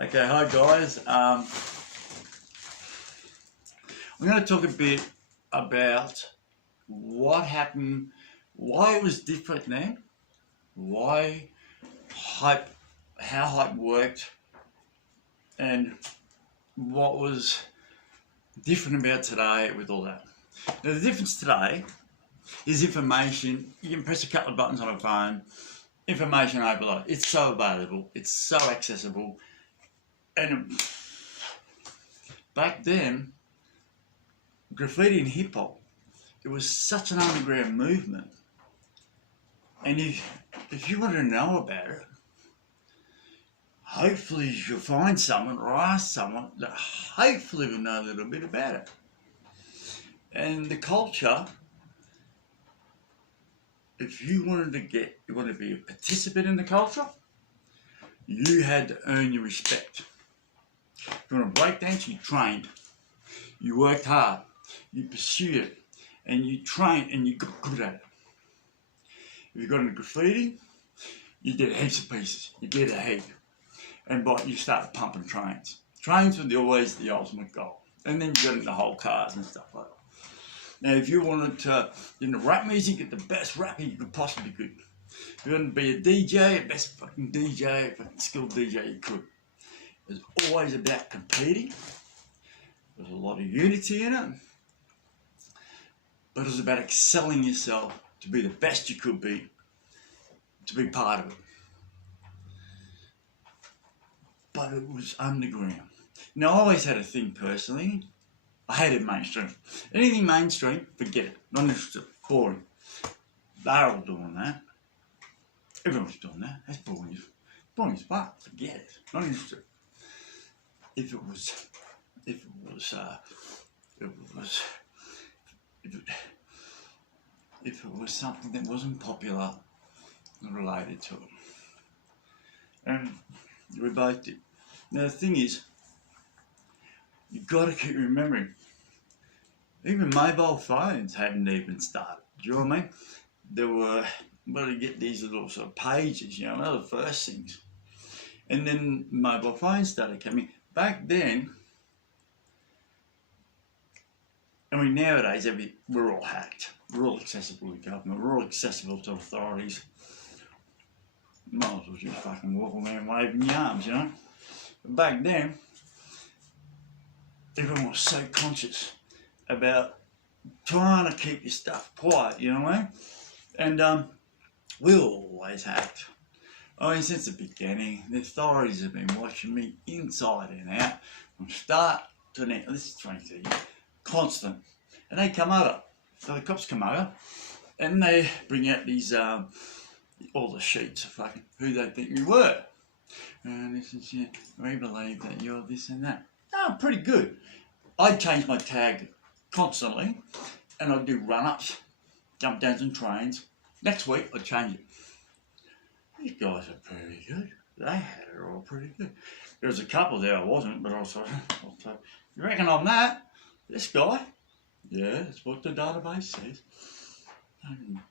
Okay, hi guys. I'm going to talk a bit about what happened, why it was different then, why hype, how hype worked, and what was different about today with all that. Now, the difference today is information. You can press a couple of buttons on a phone, information overload. It's so available, it's so accessible, and back then, graffiti and hip hop, it was such an underground movement. And if you want to know about it, hopefully you'll find someone or ask someone that hopefully will know a little bit about it. And the culture, if you wanted to be a participant in the culture, you had to earn your respect. If you want to break dance, you trained. You worked hard. You pursued it. And you trained and you got good at it. If you got into graffiti, you did heaps of pieces. You did a heap. But you started pumping trains. Trains were always the ultimate goal. And then you got into whole cars and stuff like that. Now, if you wanted to, rap music, get the best rapper you could possibly could. If you wanted to be a DJ, the best fucking DJ, fucking skilled DJ you could. It was always about competing. There was a lot of unity in it. But it was about excelling yourself to be the best you could be, to be part of it. But it was underground. Now, I always had a thing personally. I hated mainstream. Anything mainstream, forget it. Not interested. Boring. They're all doing that. Everyone's doing that. That's boring. Boring as fuck. Forget it. Not interested. If it was something that wasn't popular and related to it. And we both did. Now the thing is, you've got to keep remembering, even mobile phones hadn't even started. Do you know what I mean? There were, to get these little sort of pages, they're the first things. And then mobile phones started coming. Back then, nowadays, we're all hacked. We're all accessible to government. We're all accessible to authorities. Might as well just fucking walk around waving your arms, But back then, everyone was so conscious about trying to keep your stuff quiet, you know what I mean? And we always hacked. Since the beginning, the authorities have been watching me inside and out, from start to end. This is 20 years, constant. And they come over. So the cops come over, and they bring out these, all the sheets of fucking who they think we were. And this is, we believe that you're this and that. Oh, pretty good. I'd change my tag constantly, and I'd do run-ups, jump downs and trains. Next week, I'd change it. These guys are pretty good. They had it all pretty good. There was a couple there I wasn't, but also, you reckon I'm that? This guy? Yeah, that's what the database says.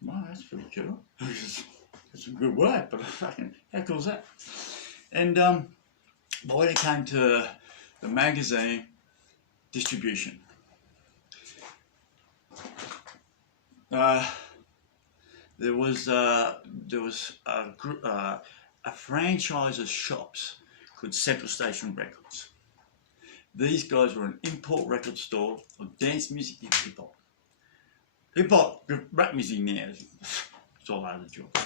Well, that's pretty cool. It's some good work, but fucking, how cool is that? And when it came to the magazine distribution, there was a franchise of shops called Central Station Records. These guys were an import record store of dance music and hip hop. Hip hop, rap music now, it's all over the job.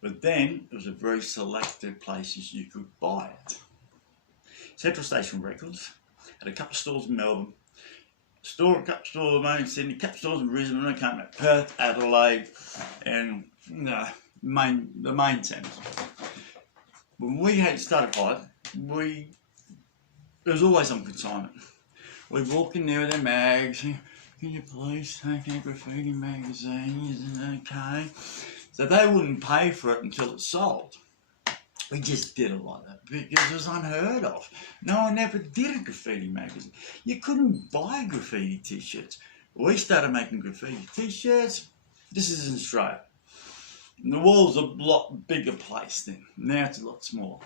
But then it was a very selected places you could buy it. Central Station Records had a couple of stores in Melbourne, a couple of stores in Sydney, a couple of stores in Brisbane, and came out Perth, Adelaide, and the main centres. When we had started Hype, there was always some consignment. We'd walk in there with their mags. Can you please take our graffiti magazine? Is it okay? So they wouldn't pay for it until it sold. We just did it like that because it was unheard of. No one ever did a graffiti magazine. You couldn't buy graffiti t-shirts. We started making graffiti t-shirts. This is in Australia. And the world's a lot bigger place then. Now it's a lot smaller.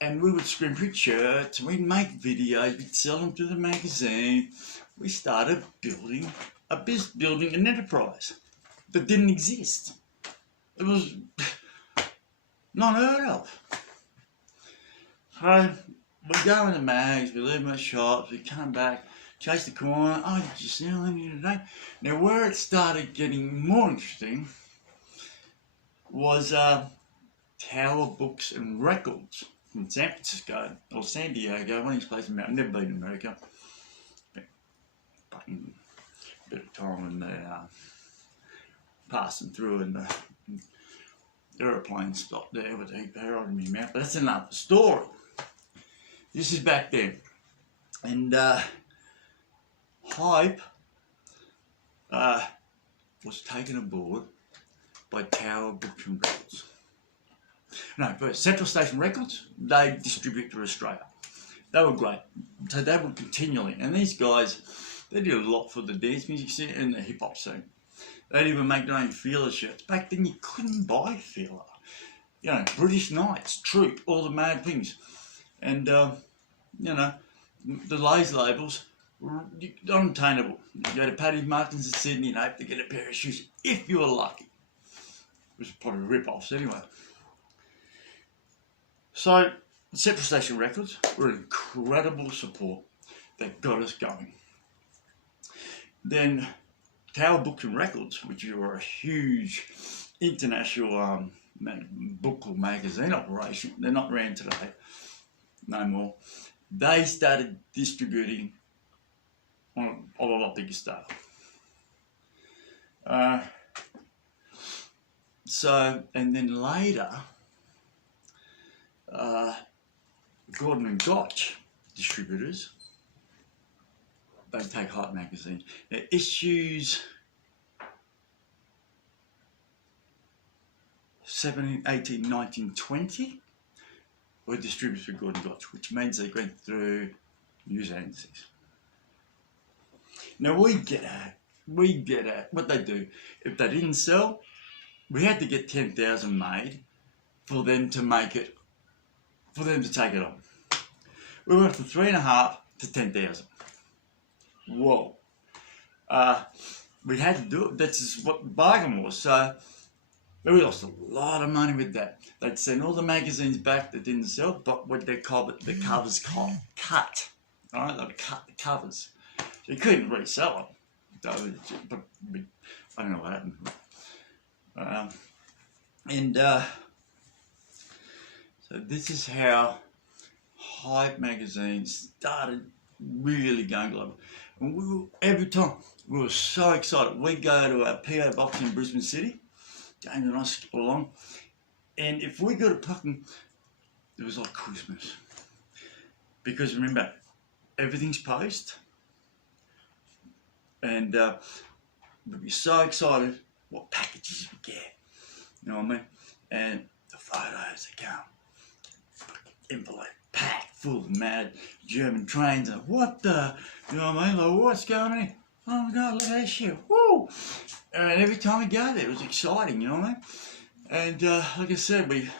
and we would screen print shirts, we'd make videos, we'd sell them to the magazine. We started building an enterprise that didn't exist. It was not heard of. So we go in the mags, we leave my shops, we come back, chase the corner. Oh, did you sell any today? Now, where it started getting more interesting was Tower Books and Records from San Francisco or San Diego, one of these places. I've never been to America. A bit of time in there, passing through, and the aeroplane stopped there with a heap of hair on my mouth. But that's another story. This is back then, and Hype was taken aboard by Tower Books and Records. No, but Central Station Records, they distribute to Australia. They were great. So they were continually, and these guys, they did a lot for the dance music scene and the hip hop scene. They'd even make their own Feeler shirts. Back then you couldn't buy Feeler. You know, British Knights, Troop, all the mad things. And, you know, the laser labels were unattainable. You go to Paddy Martins in Sydney and hope to get a pair of shoes if you were lucky. It was probably rip-offs anyway. So, Central Station Records were incredible support that got us going. Then Tower Books and Records, which were a huge international book or magazine operation, they're not around today, no more. They started distributing on a lot bigger scale. And then later, Gordon and Gotch distributors, they take Hype magazine. Now, issues 17, 18, 19, 20 were distributed through Gordon and Gotch, which means they went through news agencies. Now we get at what they do. If they didn't sell, we had to get 10,000 made for them to make it, for them to take it on. We went from 3.5 to 10,000. Whoa. We had to do it. That's just what the bargain was. So we lost a lot of money with that. They'd send all the magazines back that didn't sell, but what they call it, the covers cut. All right, they'd cut the covers. So you couldn't resell them. But I don't know what happened. So this is how Hype magazine started really going global. And every time we were so excited. We'd go to our PO box in Brisbane City, James and I skip along, and if we got a fucking, it was like Christmas. Because remember, everything's post, and we'd be so excited what packages we get. You know what I mean? And the photos that come, envelope packed full of mad German trains, and what the, you know what I mean? Like, what's going on? Oh my God, look at that shit, woo! And every time we go there, it was exciting, you know what I mean? And like I said, we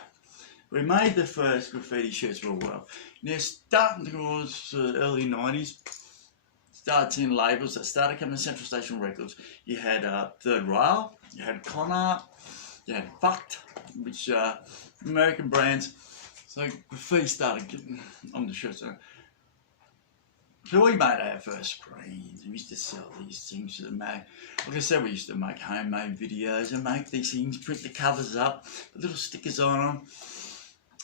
made the first graffiti shirts for a while. Now, starting towards the early 90s, started seeing labels that started coming to Central Station Records. You had Third Rail, you had Con-Art, you had Fucked, which American brands. So graffiti started getting on the shirts. So we made our first screens. We used to sell these things to the mag. Like I said, we used to make homemade videos and make these things, print the covers up, put little stickers on them,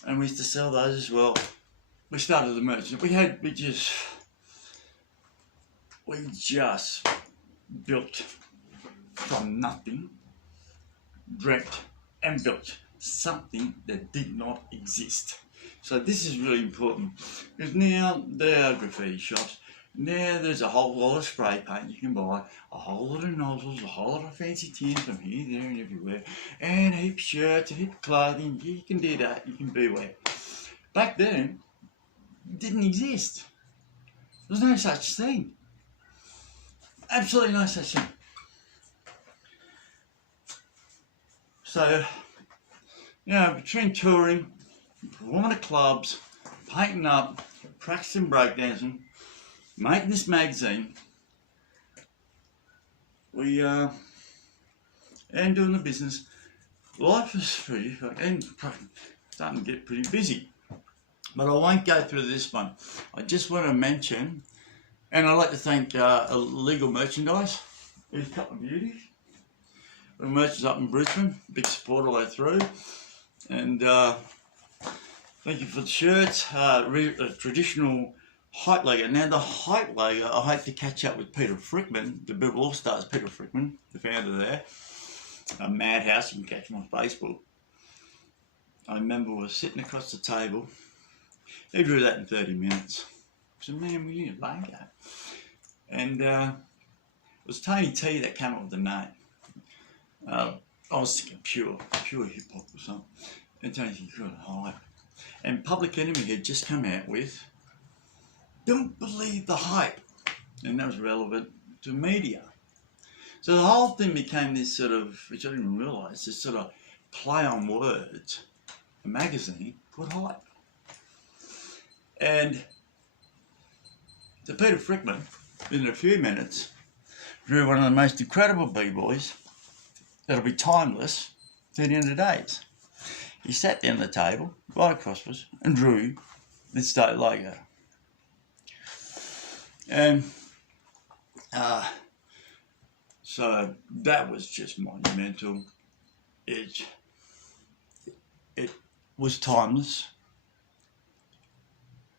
and we used to sell those as well. We started the merch. We just built from nothing, dreamt and built something that did not exist. So this is really important, because now there are graffiti shops. Now there's a whole lot of spray paint you can buy, a whole lot of nozzles, a whole lot of fancy tins from here, there and everywhere, and a heap of shirts, a heap of clothing. You can do that, you can beware. Back then, it didn't exist. There was no such thing. Absolutely no such thing. So, you know, between touring, performing at clubs, painting up, practicing breakdancing, making this magazine, and doing the business. Life is pretty, and starting to get pretty busy. But I won't go through this one. I just want to mention, and I'd like to thank Illegal Merchandise. There's a couple of beauties. The merchants up in Brisbane, big support all the way through. And thank you for the shirts. Traditional height logo. Now the height logo, I hope to catch up with Peter Frickman, the Bill All Stars Peter Frickman, the founder there. A Madhouse, you can catch him on Facebook. I remember we were sitting across the table. He drew that in 30 minutes. I said, man, we need a logo. And it was Tony T that came up with the name. I was thinking pure hip hop or something. And Tony said, you're hype. And Public Enemy had just come out with Don't Believe the Hype. And that was relevant to media. So the whole thing became this sort of, which I didn't even realise, this sort of play on words, a magazine called Hype. And so Peter Frickman, within a few minutes, drew one of the most incredible b-boys that'll be timeless 300 days. He sat down at the table, right across us, and drew the state logo. And so that was just monumental. It was timeless.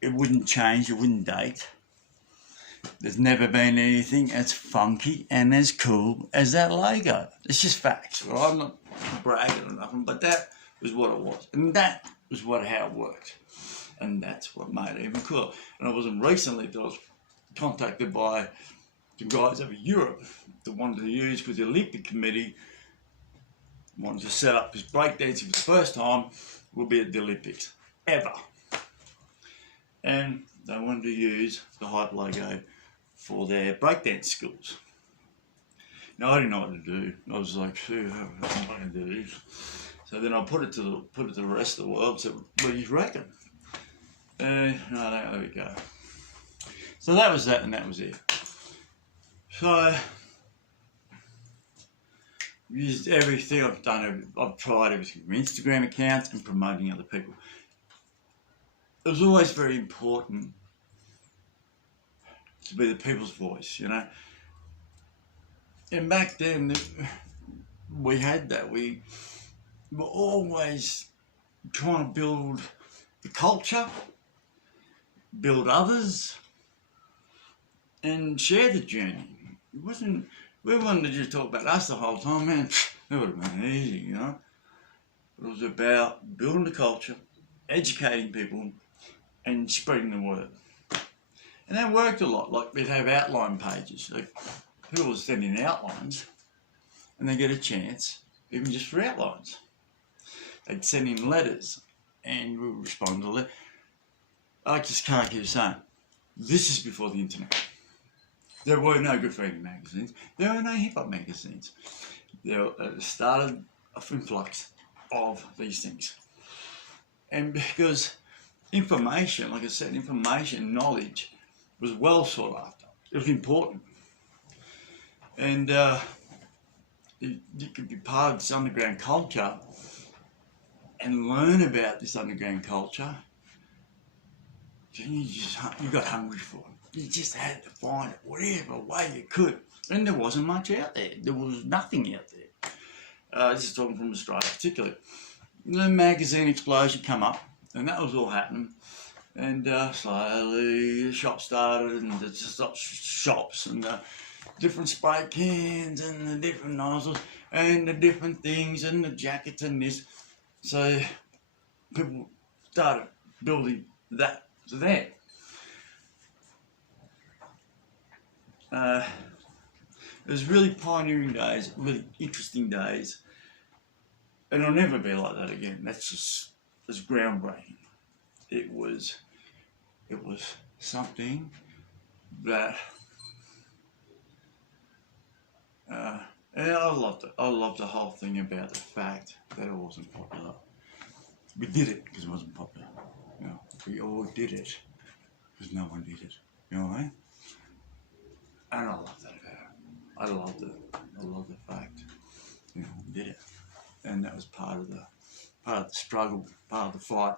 It wouldn't change, it wouldn't date. There's never been anything as funky and as cool as that logo. It's just facts. Well, I'm not bragging or nothing, but that was what it was. And that was how it worked. And that's what made it even cooler. And it wasn't recently that I was contacted by the guys over Europe that wanted to use, with the Olympic Committee, wanted to set up this breakdancing for the first time, will be at the Olympics, ever. And they wanted to use the Hype logo for their breakdance schools. Now I didn't know what to do. I was like, I'm not going to do this. So then I put it to the rest of the world. So what do you reckon? No, there we go. So that was that, and that was it. So used everything I've done. I've tried everything from Instagram accounts and promoting other people. It was always very important to be the people's voice, you know. And back then, we had that. We were always trying to build the culture, build others, and share the journey. We wanted to just talk about us the whole time, man. That would have been easy, you know. It was about building the culture, educating people, and spreading the word. And that worked a lot. Like, we'd have outline pages. Like, people would send in outlines, and they get a chance, even just for outlines. They'd send in letters, and we would respond to letters. I just can't keep saying, this is before the internet. There were no graffiti magazines. There were no hip-hop magazines. There started an influx of these things. And because information, like I said, knowledge was well sought after. It was important. And you could be part of this underground culture and learn about this underground culture. You got hungry for it. You just had to find it whatever way you could. And there wasn't much out there. There was nothing out there. This is talking from Australia particularly. The magazine explosion come up, and that was all happening. And slowly the shop started, and the shops, and the different spray cans, and the different nozzles, and the different things, and the jackets, and this. So people started building that to that. It was really pioneering days, really interesting days, and I'll never be like that again. It's groundbreaking. It was something that, and I loved it. I loved the whole thing about the fact that it wasn't popular. We did it because it wasn't popular. You know? We all did it because no one did it. You know what I mean? And I love that about it. I loved it. I love the fact, you know, we did it. And that was part of the struggle, part of the fight,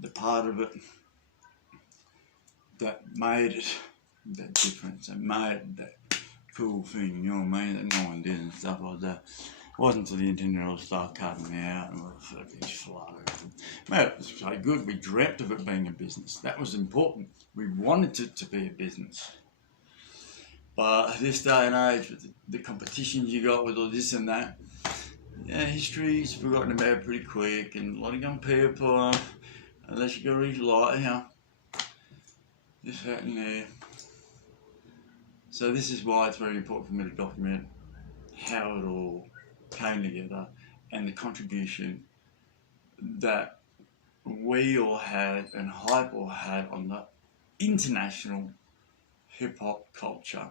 the part of it that made it that difference, that made that cool thing, you know what I mean, that no one did and stuff like that. It wasn't until the internet all started cutting me out and it flooded. Mate, it was so good. We dreamt of it being a business. That was important. We wanted it to be a business. But this day and age, with the competitions you got with all this and that, yeah, history's forgotten about pretty quick, and a lot of young people, unless you go really light, you know, this, that and there. So this is why it's very important for me to document how it all came together and the contribution that we all had and Hype all had on the international hip-hop culture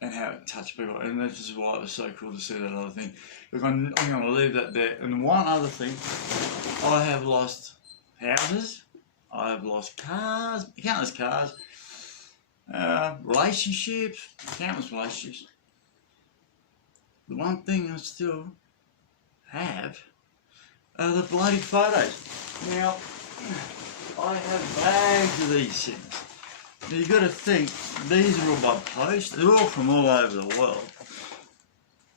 and how it touched people. And this is why it was so cool to see that other thing. Look, I'm going to leave that there. And one other thing, I have lost houses, I have lost cars, countless cars, relationships, countless relationships. The one thing I still have are the bloody photos. Now, I have bags of these things. Now you got to think, these are all by post. They're all from all over the world.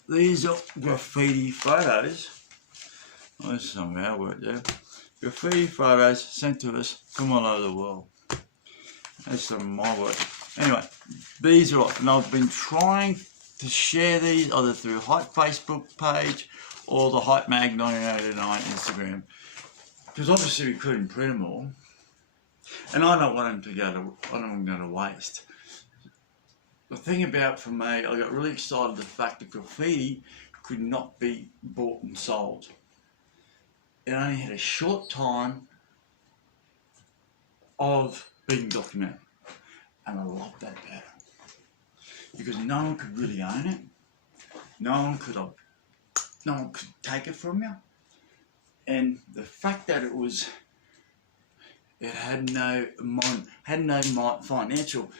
These are graffiti photos. Oh, this is some of our work there. Graffiti photos sent to us from all over the world. That's some of my work. Anyway, these are all, and I've been trying to share these either through Hype Facebook page or the Hype Mag 1989 Instagram, because obviously we couldn't print them all, and I don't want them to go to, I don't want them to go to waste. The thing about, for me, I got really excited the fact that graffiti could not be bought and sold. It only had a short time of being documented, and I love that about it. Because no one could really own it. No one could take it from you. And the fact that it had no financial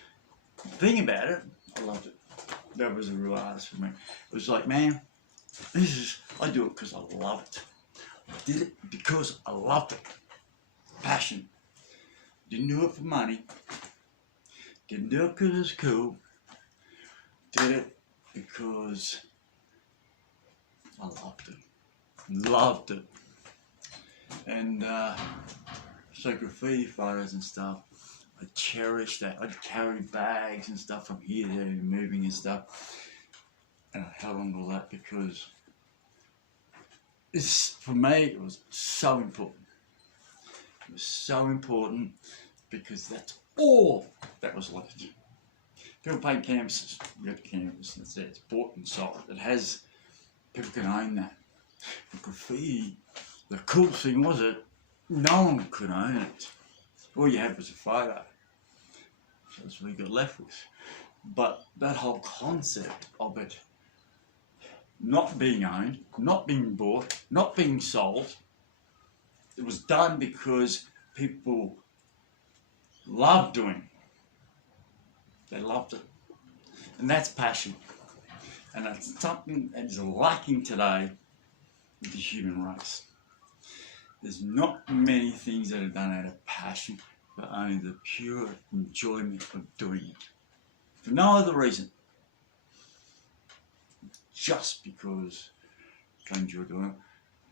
thing about it, I loved it. That was a real artist for me. It was like, man, I do it because I love it. I did it because I loved it. Passion. Didn't do it for money. Didn't do it because it's cool. Did it because I loved it. Loved it. And so graffiti photos and stuff, I cherish that. I'd carry bags and stuff from here to there and moving and stuff. And I held on to all that because for me, it was so important. It was so important because that's all that was left. People paint canvases, you got the canvas, that's it, it's bought and sold. It has, people can own that. But graffiti, the cool thing was it, no one could own it. All you had was a photo. So that's what we got left with. But that whole concept of it not being owned, not being bought, not being sold, it was done because people loved doing it. They loved it. And that's passion. And that's something that is lacking today with the human race. There's not many things that are done out of passion, but only the pure enjoyment of doing it. For no other reason. Just because I enjoy doing it.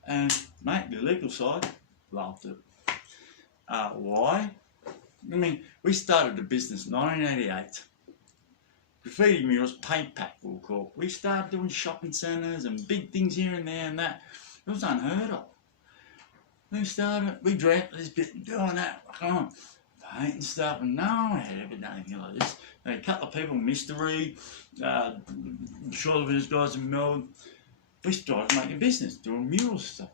And mate, the legal side, loved it. Why? I mean, we started the business in 1988. Graffiti murals, paint pack we'll call it. We started doing shopping centres and big things here and there and that. It was unheard of. We dreamt this bit doing that, painting stuff, and no one had ever done anything like this. A couple of people, Mystery, I'm sure there was guys in Melbourne, we started making business, doing mural stuff.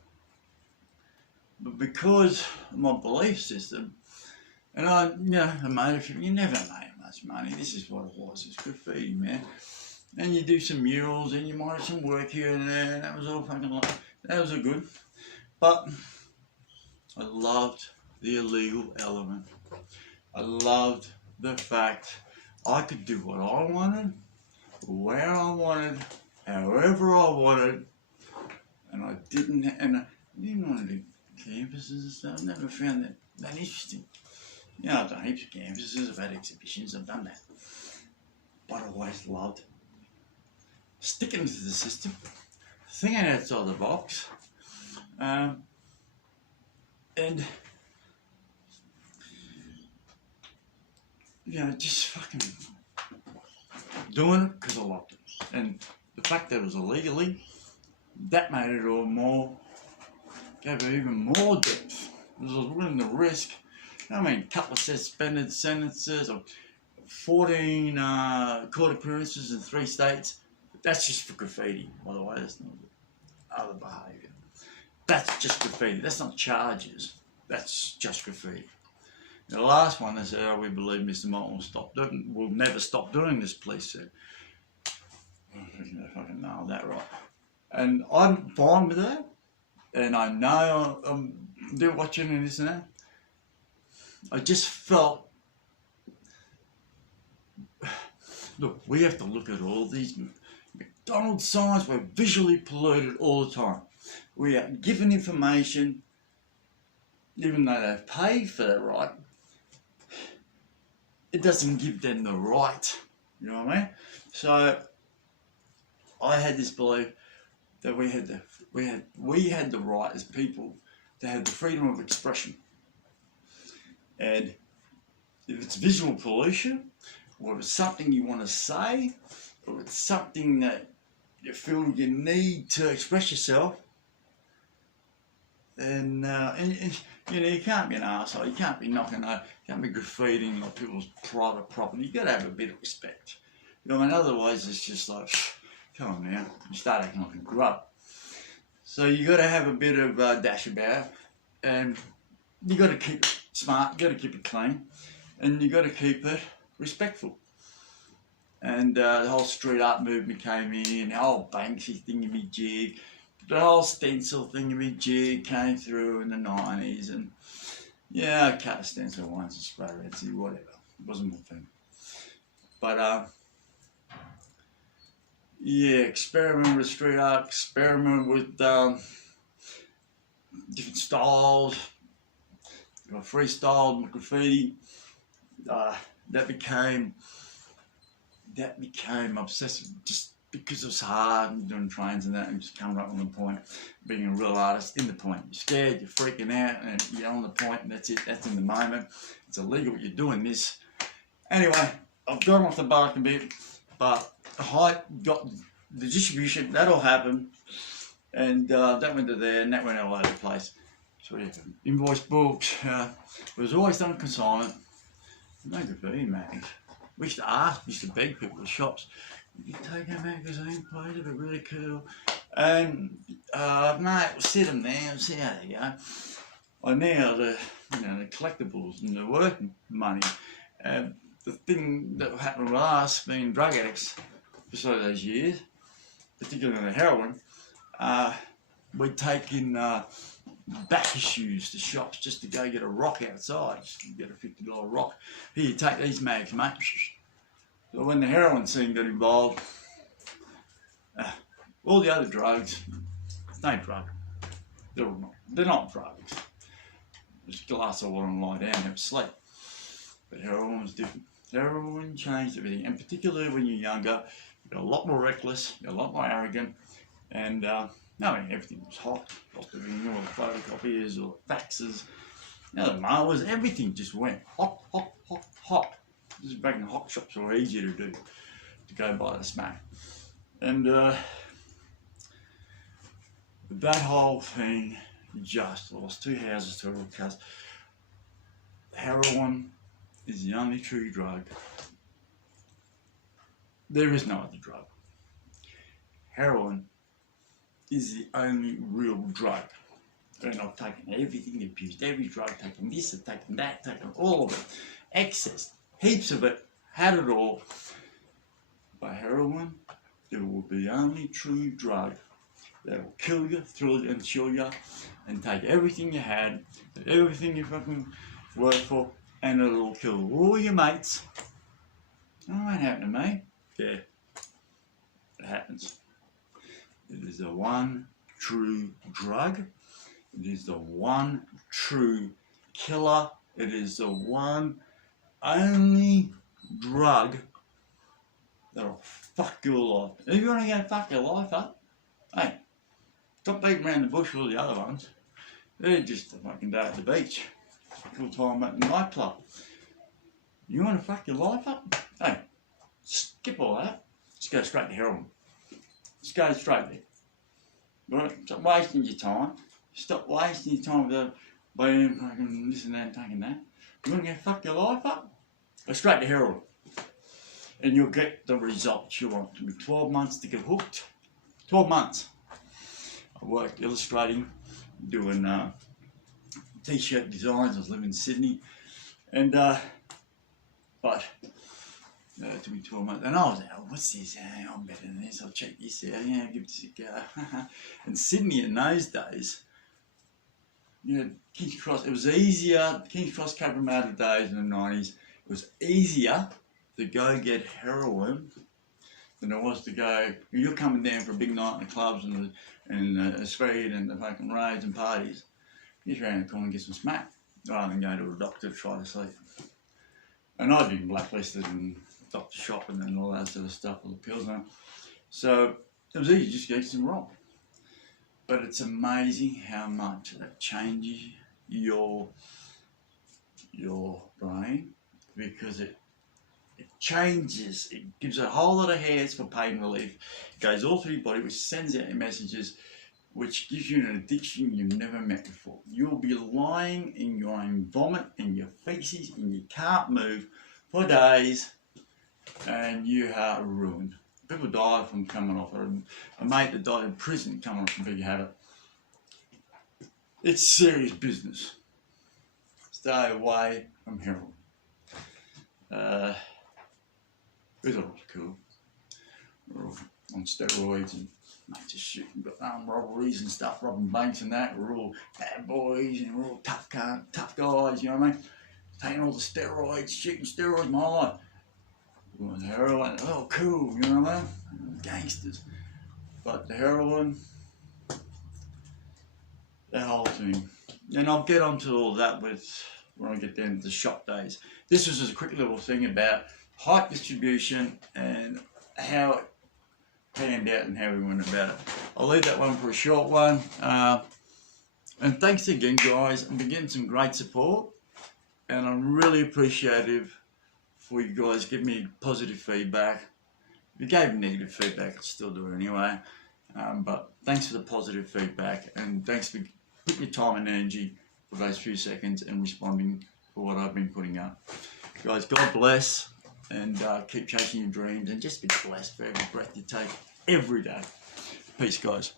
But because of my belief system, and I made a few, you never made much money, this is what it was, it's graffiti, man. And you do some murals, and you might have some work here and there, and that was all fucking like, that was all good. But I loved the illegal element. I loved the fact I could do what I wanted, where I wanted, however I wanted, and I didn't want to do campuses and stuff. I never found that interesting. You know, I've done heaps of campuses, I've had exhibitions, I've done that. But I always loved sticking to the system, thinking outside the box, and just fucking doing it because I loved it. And the fact that it was illegally, that made it all more, gave it even more depth. Because I was willing to risk, I mean, a couple of suspended sentences, or 14 court appearances in 3 states. That's just for graffiti, by the way. That's not other behaviour. That's just graffiti. That's not charges. That's just graffiti. The last one, they said, "Oh, we believe Mr. Moulton will never stop doing this," police said. I fucking know that, right? And I'm fine with that. And I know they're watching and this and that. I just felt, look, we have to look at all these McDonald's signs. We're visually polluted all the time. We are given information, even though they've paid for that right. It doesn't give them the right, you know what I mean? So I had this belief that we had the right as people to have the freedom of expression. And if it's visual pollution, or if it's something you want to say, or if it's something that you feel you need to express yourself, then you can't be an arsehole, you can't be knocking over, you can't be graffitiing on people's private property. You got to have a bit of respect. You know what I mean? Otherwise it's just like, come on now, you start acting like a grub. So you got to have a bit of dash about, and you got to keep it smart, you got to keep it clean, and you got to keep it respectful. And the whole street art movement came in, the whole Banksy thingamajig, the whole stencil thingamajig came through in the 90s, and yeah, I cut a stencil once and spray red, whatever. It wasn't my thing. But yeah, experiment with street art, experiment with different styles. I freestyled graffiti. That became obsessive just because it was hard and doing trains and that, and just coming up on the point, being a real artist in the point. You're scared, you're freaking out, and you're on the point, and that's it, that's in the moment. It's illegal, you're doing this. Anyway, I've gone off the bark a bit, but the height got the distribution, that all happened, and that went to there, and that went all over the place. So we have invoice books, it was always done consignment, no graffiti mags. We used to beg people at shops, "You take a magazine, please, it'd be really cool." And mate, we'll sit them there and see how they go. I now the collectibles and the work money. The thing that happened with us, being drug addicts for so those years, particularly the heroin, we'd take in back issues to shops just to go get a rock outside, just to get a $50 rock. Here, you take these mags, mate. So when the heroin scene got involved, all the other drugs, it's no drug. They're not drugs. Just a glass of water and lie down and have a sleep. But heroin was different. Heroin changed everything, and particularly when you're younger, you're a lot more reckless, you're a lot more arrogant, and everything was hot. All the photocopiers or faxes, the mowers, everything just went hot, hot, hot, hot. This is back in hot shops were easier to do, to go buy the smack. And that whole thing just lost 2 houses to a real cast. Heroin is the only true drug. There is no other drug. Heroin is the only real drug. And I've taken everything, abused every drug, taken this, and taken that, taken all of it, excess, heaps of it, had it all. But heroin, it will be the only true drug that will kill you, thrill you, and chill you, and take everything you had, everything you fucking worked for, and it'll kill all your mates. That won't happen to me. Yeah, it happens. It is the one true drug. It is the one true killer. It is the one only drug that'll fuck your life. If you want to go fuck your life up, hey, stop beating around the bush with all the other ones. They're just a fucking day at the beach. Full time at the nightclub. You want to fuck your life up? Hey, skip all that. Just go straight to heroin. Just go straight there. Right? Stop wasting your time. Stop wasting your time with being fucking this and that and taking that. You want to go fuck your life up? Go straight to heroin. And you'll get the results you want. It'll be 12 months to get hooked. 12 months. I worked illustrating, doing t-shirt designs. I was living in Sydney. And, but it took me 12 months. And I was like, oh, what's this? I'm better than this. I'll check this out. Yeah, give this a go. And Sydney in those days, you know, King's Cross, it was easier. King's Cross Cabramatta days in the 90s, it was easier to go get heroin than it was to go. You're coming down for a big night in the clubs and the speed and the fucking raves and parties. You just round the corner and get some smack rather than go to a doctor to try to sleep. And I've been blacklisted and doctor shopping and all that sort of stuff, all the pills and that. So it was easy just to get some wrong. But it's amazing how much that changes your brain, because it changes, it gives a whole lot of hairs for pain relief, it goes all through your body, which sends out your messages, which gives you an addiction you've never met before. You'll be lying in your own vomit, in your feces, and you can't move for days, and you are ruined. People die from coming off it. A mate that died in prison coming off a big habit. It's serious business. Stay away from heroin. We thought it was cool. We're all on steroids and mates just shooting robberies and stuff, robbing banks and that. We're all bad boys and we're all tough guys, you know what I mean? Taking all the steroids, shooting steroids my whole life. The heroin, oh cool, you know what I mean? Gangsters. But the heroin, the whole thing. And I'll get onto all that when I get down to the shop days. This was just a quick little thing about height distribution and how it panned out and how we went about it. I'll leave that one for a short one. And thanks again, guys. I'm getting some great support, and I'm really appreciative for you guys giving me positive feedback. If you gave negative feedback, I'd still do it anyway. But thanks for the positive feedback, and thanks for putting your time and energy for those few seconds and responding for what I've been putting up. Guys, God bless, and keep chasing your dreams, and just be blessed for every breath you take every day. Peace, guys.